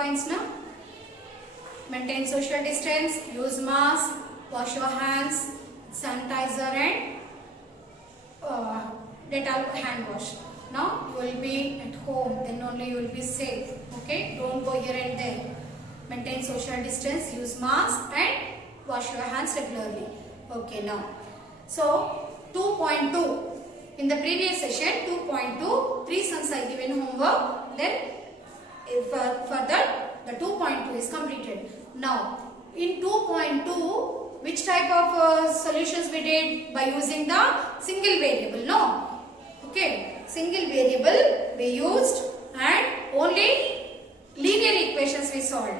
points now. Maintain social distance, use mask, wash your hands, sanitizer and Dettol hand wash. Now you will be at home, then only you will be safe. Okay, don't go here and there. Maintain social distance, use mask and wash your hands regularly. Okay, now so 2.2 in the previous session 2.2 3 sums I given homework, then further the 2.2 is completed. Now in 2.2 which type of solutions we did? By using the single variable, no? Okay, single variable we used and only linear equations we solved.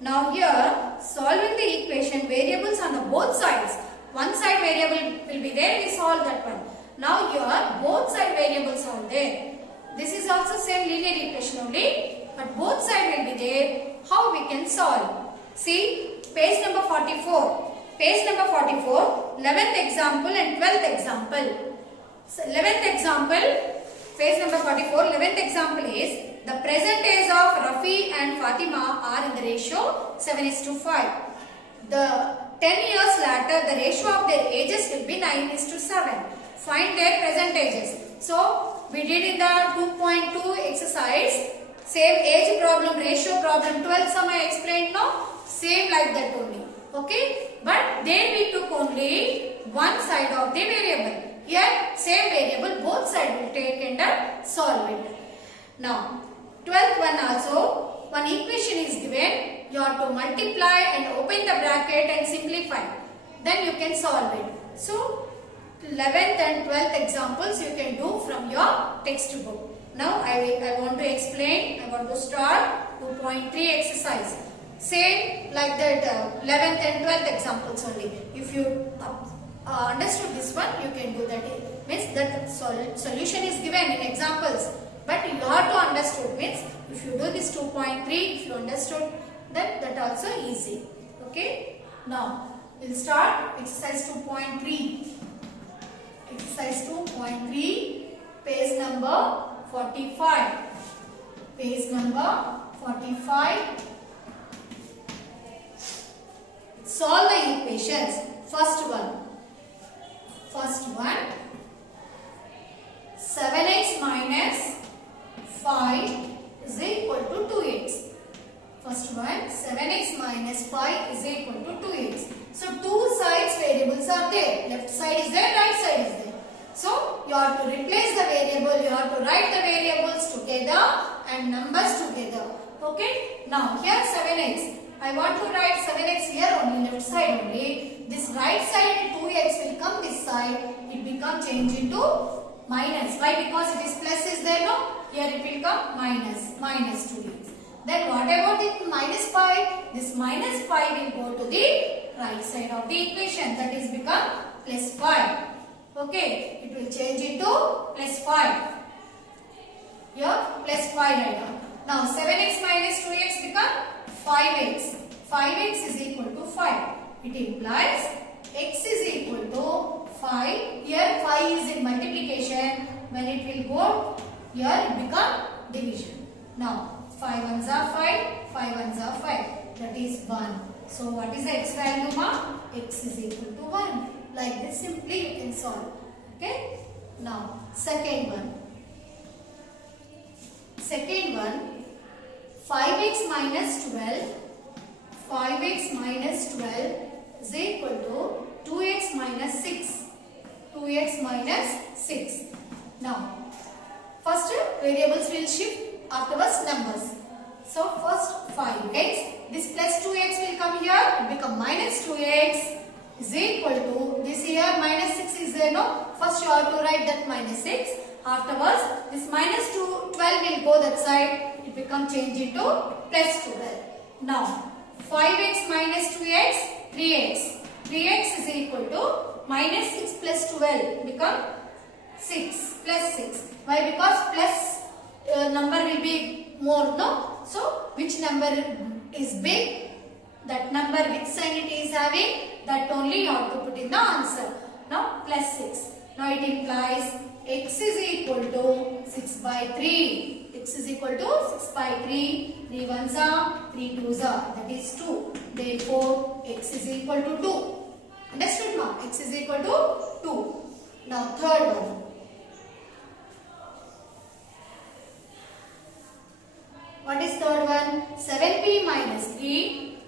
Now here solving the equation, variables on the both sides. One side variable will be there, we solve that one. Now here both side variables are there. This is also same linear equation only, but both side will be there. How we can solve? See page number 44. Page number 44, 11th example and 12th example. So 11th example, page number 44, 11th example is the present age of Rafi and Fatima are in the ratio 7:5. The 10 years later, the ratio of their ages will be 9:7. Find their present ages. So we did in the 2.2 exercise, same age problem, ratio problem, 12th sum I explained, no? Same like that only. Okay, but then we took only one side of the variable. Here same variable, both sides will take and solve it. Now 12th one also, one equation is given, you have to multiply and open the bracket and simplify, then you can solve it. So 11th and 12th examples you can do from your textbook. Now I want to explain, I want to start 2.3 exercise. Same like that 11th and 12th examples only. If you understood this one, you can do that. Means that solution is given in examples, but you have to understood. Means if you do this 2.3, if you understood, then that also easy. Okay. Now we'll start exercise 2.3. Exercise 2.3, page number 45. Page number 45. Solve the equations. First one, 7x minus 5 is equal to 2x. First one, 7x minus 5 is equal to 2x. So two sides variables are there. Left side is there, right side is there. So you have to replace the variable, you have to write the variables together and numbers together. Okay. Now here 7x. I want to write 7x here only, left side only. This right side 2x will come this side. It become change into minus. Why? Because it is plus is there, no? Here it will come minus 2x. Then what about it minus 5? This minus 5 will go to the right side of the equation. That is become plus 5. Okay. It will change into plus 5. Here plus 5 right now. Now 7x minus 2x become 5x. 5x is equal to 5. It implies x is equal to 5. Here 5 is in multiplication. When it will go here, it become division. Now 5 ones are 5. 5 ones are 5. That is 1. So what is the x value, ma? X is equal to 1. Like this simply you can solve. Okay. Now second one. 5x minus 12. 5x minus 12 is equal to 2x minus 6. 2x minus 6. Now, first variables will shift, afterwards numbers. So, first 5x, this plus 2x will come here, it become minus 2x is equal to, this here minus 6 is there, no? First you have to write that minus 6. Afterwards, this minus 12 will go that side. It become change into plus 12. Now, 5x minus 2x, 3x. 3x is equal to minus 6 plus 12 become 6 plus 6. Why? Because plus number will be more, no? So, which number is big? That number which sign it is having, that only you have to put in the answer. Now, plus 6. Now, it implies x is equal to 6 by 3. X is equal to 6 by 3. 3 ones are, 3 twos are. That is 2. Therefore, X is equal to 2. Understood, ma? X is equal to 2. Now, third one. What is third one? 7p minus 3.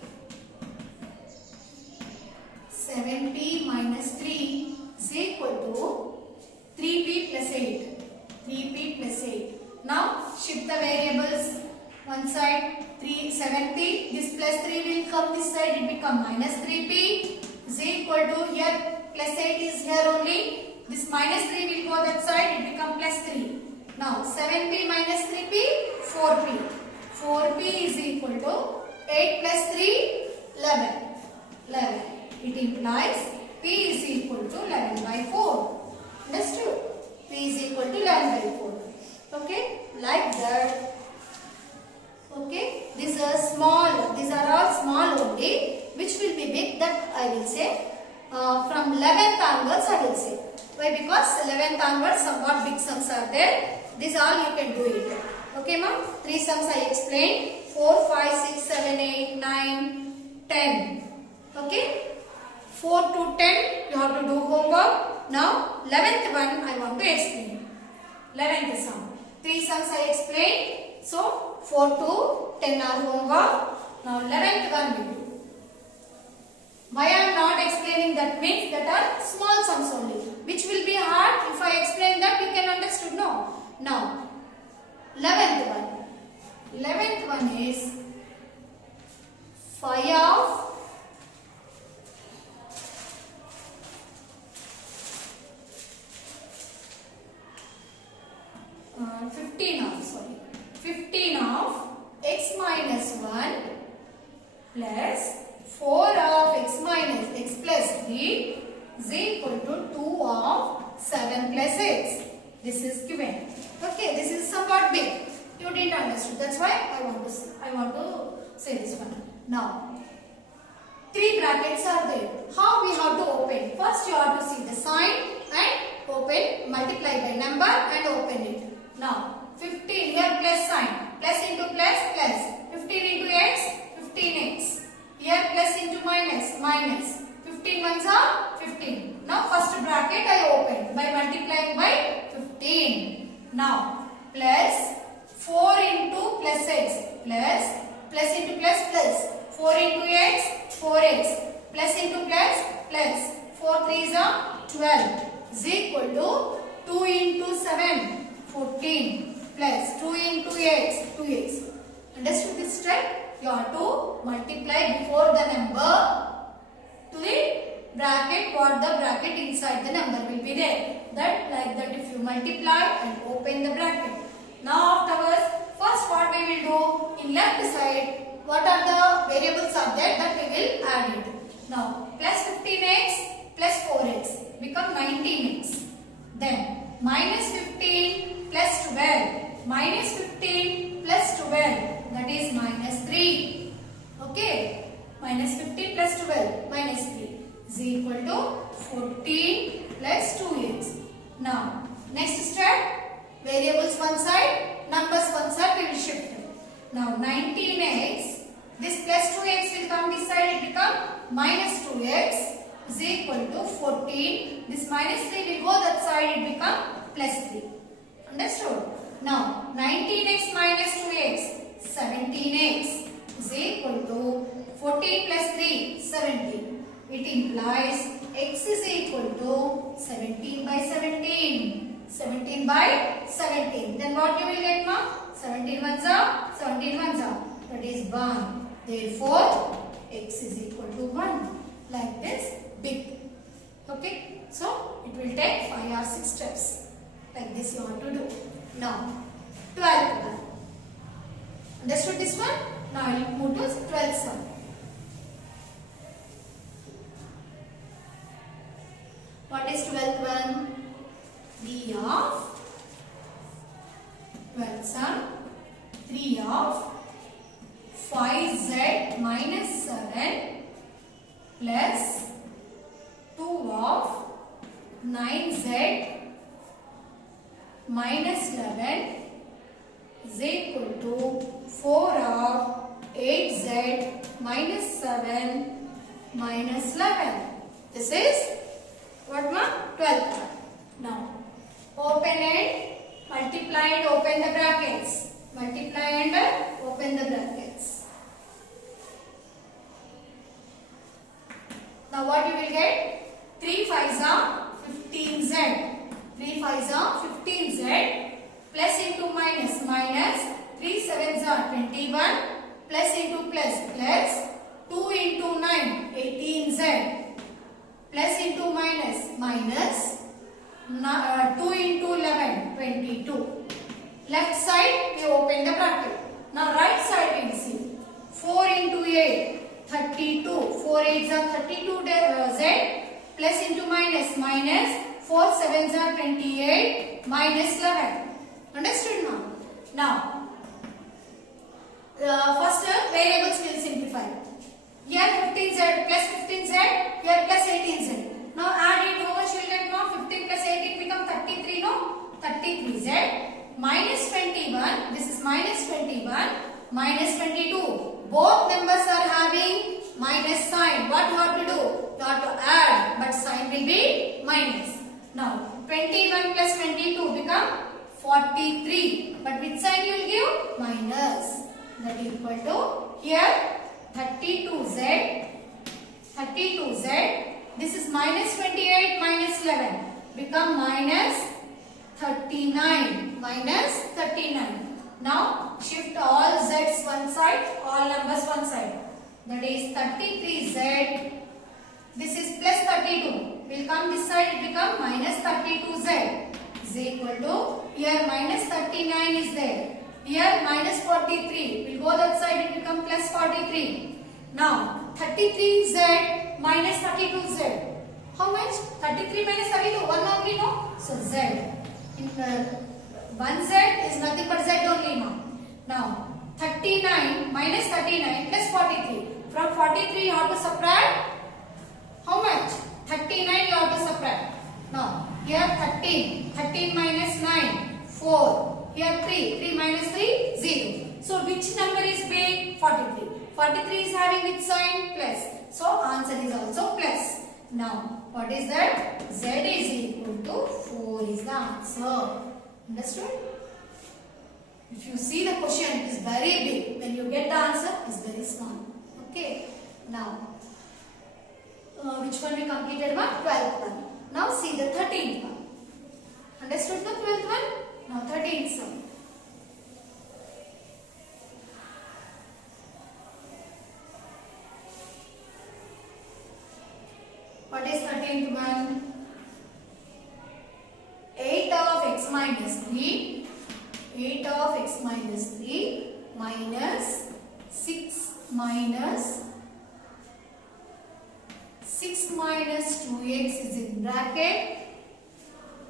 7p minus 3 is equal to 3p plus 8. 3p plus 8. Now, shift the variables. One side 7p. This plus 3 will come this side. It become minus 3p is equal to here plus 8 is here only. This minus 3 will go that side. It become plus 3. Now, 7p minus 3p, 4p. 4p is equal to 8 plus 3, 11. 11. It implies p is equal to 11 by 4. Understood? P is equal to 11 by 4. Okay? Like that. Okay? These are all small only. Which will be big? That I will say. From 11th onwards I will say. Why? Because 11th onwards somewhat big sums are there. This all you can do it. Okay, ma'am? 3 sums I explained. 4, 5, 6, 7, 8, 9, 10. Okay? 4 to 10 you have to do homework. Now 11th one I want to explain. 11th sum. 3 sums I explained. So 4 to 10 are homework. Now 11th one we do. Why I am not explaining that means that are small sums only. Which will be hard if I explain that you can understood. No. Now 11th one. 11th one is phi of 15 of x minus 1 plus 4 of x minus x plus 3 is equal to 2 of 7 plus x. This is given. Okay, this is somewhat big. You didn't understand. That's why I want to say this one. Now, 3 brackets are there. How we have to open? First, you have to see the sign and open, multiply by number and open it. Now, 15 here plus sign. Plus into plus, plus. 15 into x, 15x. Here plus into minus, minus. 15 ones are 15. Now, first bracket I open by multiplying by 15. Now, plus 4 into plus x, plus into plus, plus. 4 into x, 4x. Plus into plus, plus. 4 3s are 12. Is equal to 2 into 7, 14. Plus 2 into x, 2x. Understood this step? You have to multiply before the number to the bracket, what the bracket inside the number will be there. That like that if you multiply and open the bracket. Now afterwards, first what we will do in left side, what are the variables are there that we will add it. Now plus 15x plus 4x become 19x. Then minus 15 plus 12. Minus 15 plus 12, that is minus 3. Okay, minus 15 plus 12, minus 3 is equal to 14 plus 2x. Now, next step, variables one side, numbers one side we will shift. Now, 19x, this plus 2x will come this side, it become minus 2x is equal to 14. This minus 3 will go that side, it become plus 3. Understood? Now, 19x minus 2x, 17x is equal to 14 plus 3, 17. It implies x is equal to 17 by 17. 17 by 17. Then what you will get, ma? 17 ones are, 17 ones are. That is 1. Therefore, x is equal to 1. Like this, big. Okay? So, it will take 5 or 6 steps. Like this you want to do. Now, 12th one. Understood this one? Now I will move to 12th one. What is 12th one? B of 12th one. 3 of 5z minus 7 plus 2 of 9z minus 11 is equal to 4 of 8z minus 7 minus 11. This is what ma? 12th one. Now open and multiply and open the brackets. Multiply and open the brackets. Now what you will get? 3 5s are 15z. 3 5s are 15z. Plus into minus, minus 3 7s are 21. Plus into plus, plus 2 into 9, 18z. Plus into minus, minus 2 into 11, 22. Left side we open the bracket. Now right side we will see 4 into 8, 32. 4 8s are 32 z. Plus into minus, minus 4 7s are 28 minus 11. Understood now? Now, first variables will simplify. Here 15z plus 15z, here plus 18z. Now add it, how much will get now? 15 plus 18 become 33, no? 33z minus 21, this is minus 21, minus 22. Both numbers are having minus sign. What you have to do? You have to add, but sign will be minus. Now 21 plus 22 become 43, but which sign you will give? Minus. That is equal to here 32z, 32z. This is minus 28 minus 11 become minus 39, minus 39. Now shift all z's one side, all numbers one side. That is 33z. This is plus 32. Will come this side, it become minus 32z is equal to, here minus 39 is there. Here minus 43. Will go that side, it become plus 43. Now 33z minus 32z. How much? 33 minus 32. 1 only, no? So z. In 1z is nothing but z only now. Now 39 minus 39 plus 43. From 43 you have to subtract. How much? 39 you have to subtract. Now here 13. 13 minus 9. 4. Here 3. 3 minus 3. 0. So which number is big? 43. 43 is having which sign? Plus. So answer is also plus. Now what is that? Z is equal to 4 is the answer. Understood? If you see the question, it is very big. When you get the answer, it is very small. Okay. Now which one we completed? 12th one. Now see the 13th one. Understood the 12th one? Now 13th one. What is 13th one? 8 of x minus 3. 8 of x minus 3 minus 6 minus 6 minus 2x is in bracket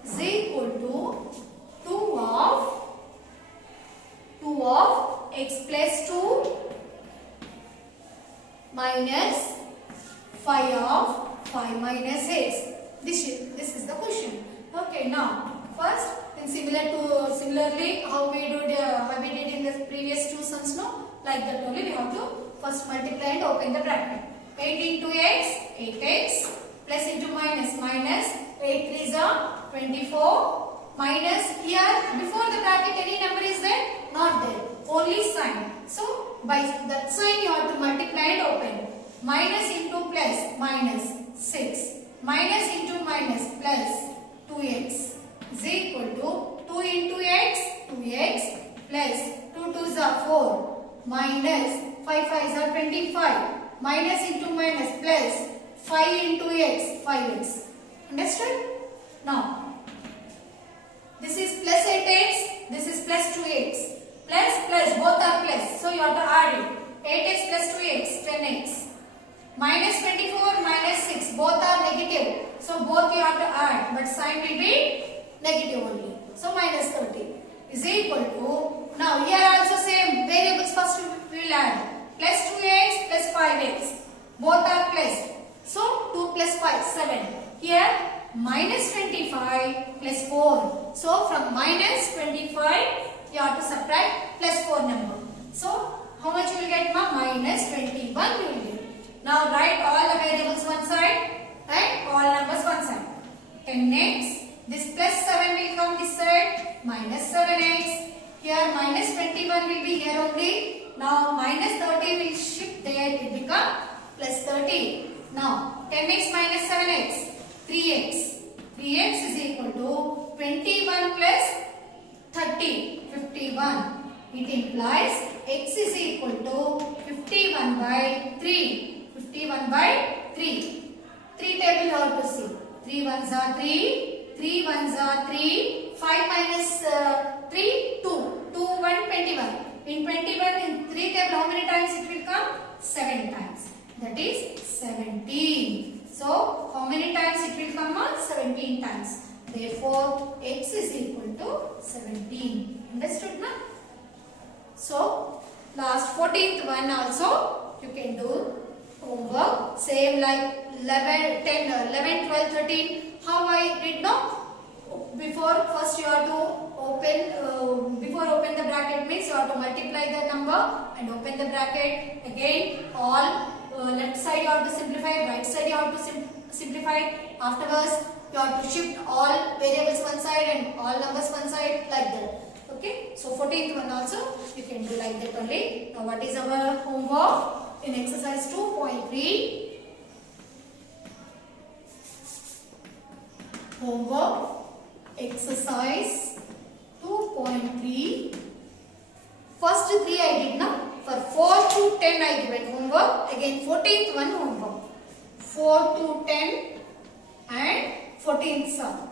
is equal to 2 of x plus 2 minus 5 of 5 minus x. This is the question. Okay, now first similarly how we did in the previous two sums, no? Like that only we have to first multiply and open the bracket. 8 into x, 8x, plus into minus, minus, 8 3s are 24, minus, here before the bracket any number is there? Not there, only sign. So by that sign you have to multiply and open. Minus into plus, minus 6, minus into minus, plus 2x is equal to 2 into x, 2x, plus 2 2s are 4, minus 5 5s are 25. Minus into minus plus 5 into x, 5x. Understood? Now, this is plus 8x, this is plus 2x. Plus, plus, both are plus. So, you have to add it. 8x plus 2x, 10x. Minus 24, minus 6, both are negative. So, both you have to add. But sign will be negative only. So, minus 30 is equal to, now here also same variables first we will add. Plus 2x plus 5x. Both are plus. So 2 plus 5, 7. Here minus 25 plus 4. So from minus 25 you have to subtract plus 4 number. So how much you will get, ma? Minus 21 you will get. Now write all the variables one side and all numbers one side. 10x, this plus 7 will come this side, minus 7x. Here minus 21 will be here only. Now minus 30 will shift there, it will become plus 30. Now 10x minus 7x, 3x. 3x is equal to 21 plus 30, 51. It implies x is equal to 51 by 3. 51 by 3. 3 table you have to see. 3 ones are 3. 3 ones are 3. 5 minus 3, 2. 2, 1, 21. In 21, in 3 table, how many times it will come? 7 times. That is 17. So, how many times it will come? 17 times. Therefore, x is equal to 17. Understood, na? So, last 14th one also you can do homework. Same like 11, 10, 11, 12, 13. How I did now? Before first you have to open, before open the bracket means you have to multiply the number and open the bracket. Again, all left side you have to simplify, right side you have to simplify. Afterwards, you have to shift all variables one side and all numbers one side, like that. Okay, so 14th one also you can do like that only. Now what is our homework? In exercise 2.3, homework exercise 2.3, first 3 I did now. For 4 to 10 I given homework. Again 14th one homework. 4 to 10 and 14th sum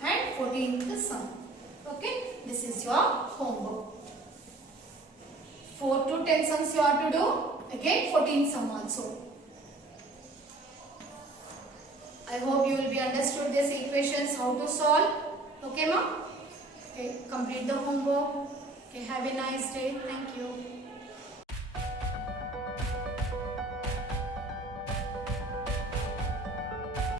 and 14th sum. Okay, this is your homework. 4 to 10 sums you have to do. Again 14th sum also. I hope you will be understood these equations, how to solve. Okay, ma? Okay, complete the homework. Okay, have a nice day. Thank you.